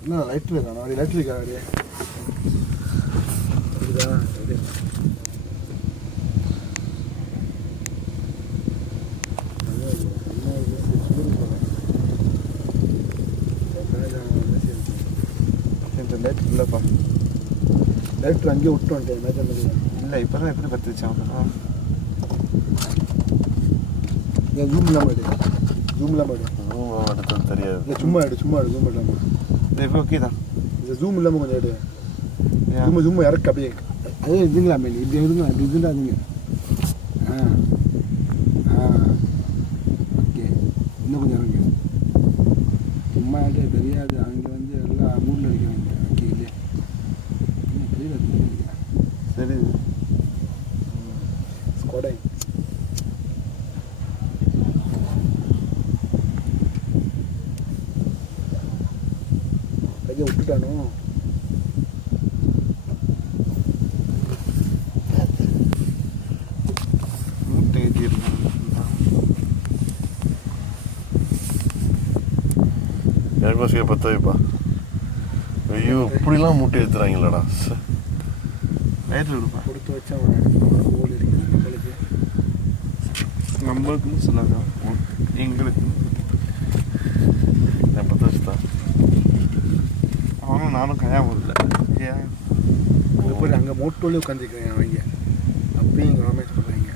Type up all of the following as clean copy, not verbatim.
என்ன லைட்டில் இருக்கானா அப்படி லைட்டில் இருக்கா அப்படியே இருக்குதா அப்படியே லைட் இல்லைப்பா லைட்ரு அங்கேயே விட்டு வந்துட்டேன் மேட்ச் இல்லை இப்போ தான் எப்படி பற்ற வச்சான் ஜூம் இல்லாமல் எடுத்து தெரியாது இல்லை சும்மா எடு ஜூம் இல்லாமல் இப்போ ஓகே தான் இது ஜூம் இல்லாமல் கொஞ்சம் எடு ஜூம் இறக்கு அப்படியே அதே இதுங்களாமே இப்படி இருங்களா இப்படி இதுண்டாதுங்க ஓகே இன்னும் கொஞ்சம் இறங்கு சும்மா தெரியாது அங்கே வந்து எல்லாம் மூடில் அடிக்கிறாங்க ஓகே இல்லையே தெரியல சரி ஸ்கொடை கையை விட்டுட்டானோ மூட்டை ஏற்றிருக்கான் எனக்கு பற்ற வைப்பா ஐயோ இப்படிலாம் மூட்டை ஏற்றுறாங்களடா லைட்டில் கொடுப்பேன் கொடுத்து வச்சா ஓல் இருக்குது நம்மளுக்குன்னு சொல்லாங்க எங்களுக்கு நான் பற்ற வச்சுதான் அவனும் நானும் கல்யாணம் இல்லை ஏன் போய் அங்கே மோட்டோலே உட்காந்துருக்கிறேன் அவங்க அப்பயும் ரொமான்ஸ் பண்ணுறாங்க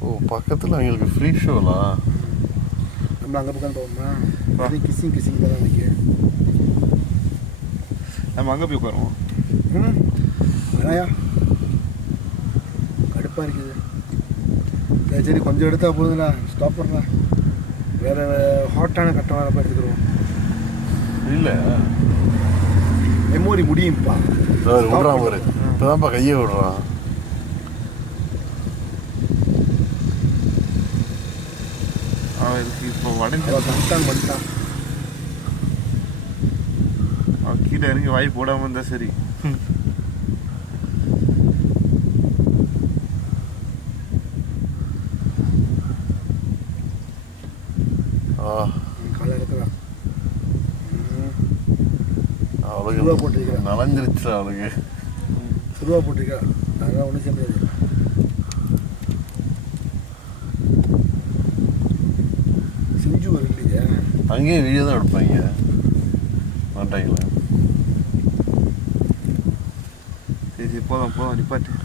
ஓ பக்கத்தில் அவங்களுக்கு ஃப்ரீ ஷோலாம் நம்ம அங்கே பக்கம் போவோம்னா அதே கிஸ்ஸிங் தான் அன்றைக்கி நம்ம அங்கே போய் உட்காருவோம் வேணாயா கடுப்பாக இருக்குது சரி கொஞ்சம் எடுத்தா போதுங்களா ஸ்டாப் பண்ணுறா வேறு ஹாட்டான கட்டம் வேறு எடுத்துக்கிறோம் இல்லை மெமோரி முடியும்ப்பா விட்றான் பாரு இப்போதான்ப்பா கையை விடுறான் அவனுக்கு இப்போ வந்துட்டான் அவன் கீழே இறங்கி வாய் போடாமல் இருந்தால் சரி அவளுக்கு நலஞ்சிருச்சு அவளுக்கு சுருவா போட்டிருக்கா நாங்கள் ஒன்றும் செய்ய முடியாது செஞ்சு வரும் இல்லையா அங்கேயும் வீடியோ தான் எடுப்பாங்க மாட்டாங்களா சரி போதும் நிப்பாட்டு